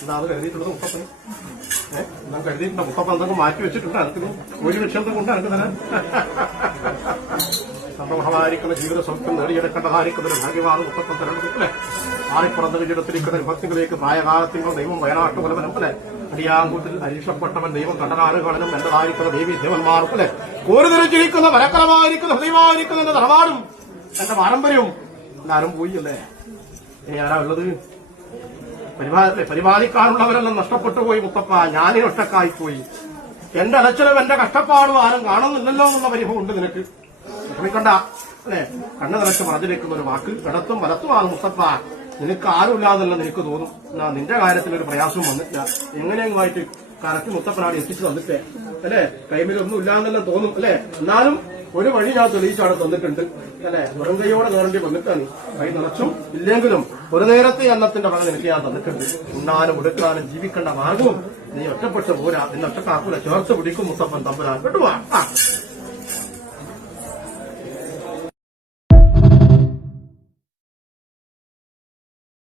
എന്താ അത് കരുതിയിട്ടുള്ളത് മുത്തപ്പന്? എന്താ കരുതിയിട്ടുണ്ട്? മുത്തപ്പൻ എന്തെങ്കിലും മാറ്റി വെച്ചിട്ടുണ്ട് എനിക്കിന്? ഒരു ലക്ഷം കൊണ്ട് എനിക്ക് തന്നെ സന്തോഷമായിരിക്കുന്ന ജീവിത സൗഖ്യം നേടിയെടുക്കേണ്ടതായിരിക്കുന്ന ഒരു ഭാഗ്യമാണ് മുത്തപ്പൻ തരുന്നത് അല്ലെ? ആറിപ്പുറത്ത് ജീവിതത്തിലിരിക്കുന്ന വിഭക്തികളിലേക്ക് പ്രായകാലത്തിങ്ങൾ ദൈവം വയനാട്ടു കൊലവനും അല്ലെ? അടിയാങ്കൂട്ടിൽ അരീക്ഷപ്പെട്ടവൻ ദൈവം കണ്ടനാടുകളിലും എന്റേതായിരിക്കുന്ന ദേവി ദേവന്മാർക്കും അല്ലെ? കോരുതിരിച്ചിരിക്കുന്ന പരക്രമായിരിക്കുന്ന ഹൃദയമായിരിക്കുന്ന എന്റെ തറവാടും എന്റെ പാരമ്പര്യവും എല്ലാരും പോയി അല്ലേ? ഇനി ആരാ ഉള്ളത്? പരിപാലിക്കാനുള്ളവരെല്ലാം നഷ്ടപ്പെട്ടു പോയി മുത്തപ്പ. ഞാനേ ഒറ്റക്കായിപ്പോയി. എന്റെ അലച്ചിലും എന്റെ കഷ്ടപ്പാടും ആരും കാണുന്നില്ലല്ലോ എന്നുള്ള പരിഭവം ഉണ്ട് നിനക്ക്. ശ്രമിക്കണ്ട അല്ലെ? കണ്ണു നിറച്ച് മറഞ്ഞിരിക്കുന്ന ഒരു വാക്ക് ഇടത്തും വലത്തുമാണ് മുത്തപ്പ. നിനക്ക് ആരുമില്ലാന്നല്ല നിനക്ക് തോന്നും. നിന്റെ കാര്യത്തിൽ ഒരു പ്രയാസവും വന്നിട്ടില്ല. എങ്ങനെയെങ്കിലുമായിട്ട് കറക്റ്റ് മുത്തപ്പനാട് എത്തിച്ചു തന്നിട്ടേ അല്ലെ? കൈമിലൊന്നും ഇല്ലാന്നെല്ലാം തോന്നും അല്ലെ? എന്നാലും ഒരു വഴി ഞാൻ തെളിയിച്ചാണ് തന്നിട്ടുണ്ട് അല്ലെ? വെറും കൈയോടെ നേടേണ്ടി വന്നിട്ടാണ്. കൈ നിറച്ചും ഇല്ലെങ്കിലും ഒരു നേരത്തെ അന്നത്തിന്റെ പണം നിനക്ക് ഞാൻ തന്നിട്ടുണ്ട്. ഉണ്ണാനും ഉടുക്കാനും ജീവിക്കേണ്ട മാർഗവും നീ ഒറ്റപ്പെട്ട് പോരാ. നിന്നെ ഒറ്റക്കാക്കൂല ചേർത്ത് പിടിക്കും മുത്തപ്പൻ തമ്പുരാൻ. കേട്ടുവാ.